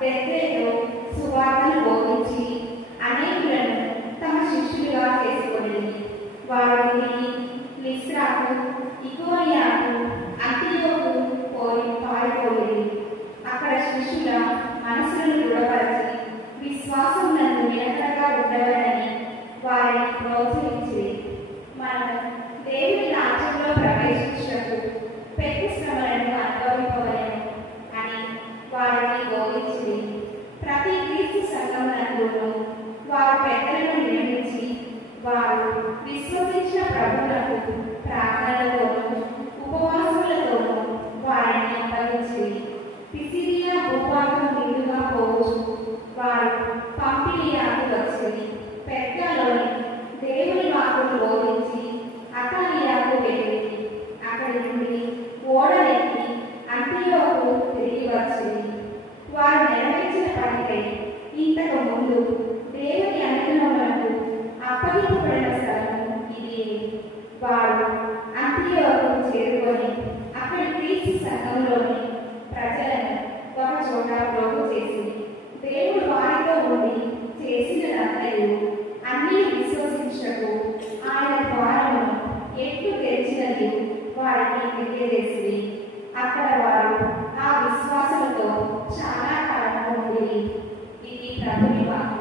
బెత్లెహేములో సువార్తను బోధించి అనేకులను తమ శిష్యులుగా చేసుకొని వారు తిరిగి లిస్త్రాకు, ఇకోనియాకు, అంతియోకు పారిపోయి అక్కడ శిష్యుల మనసులను దృఢపరచి విశ్వాసమునందు నిలకడగా ఉండవలని వారిని ప్రోత్సహించి మనం దేవుని రాజ్యంలో ప్రవేశించటకు పెద్ద శ్రమలను అనుభవింపవలెను అని వారిని బోధించి ప్రతి క్రీస్తు సంఘమునందును వారు పెద్దలను నియమించి వారు విశ్వసించిన ప్రభువులకు ప్రార్థనలతోనూ ఉపవాసములతోనూ వారిని అప్పగించి పిసిదియా భూభాగం మీదుగా పోవచ్చు వారు పంపిలియాకు వచ్చి పెద్దలోని దేవుని వాక్కును బోధించి అతాలియాకు వెళ్ళి అక్కడి నుండి ఓడలెక్కి అంతియోకు తిరిగి వచ్చింది. వారు నెరవేర్చిన పనికై ఇంతకు ముందు దేవుని అనుగ్రహములకు అప్పగింపబడిన స్థలము ఇది. వారు అంతియోకు చేరుకొని అక్కడి క్రీస్తు సంఘంలోని ప్రజలను ఒక చోట ప్రోగు చేసి దేవుడు వారితో ఉండి చేసినదంతయు అన్ని విశ్వసించకు ఆయన ద్వారమును ఎట్లు తెరిచినది వారికి తెలియజేసి అక్కడ వారు ఆ విశ్వాసంతో చాలా కాలం ఉంది. ఇది ప్రభుని వాక్యం.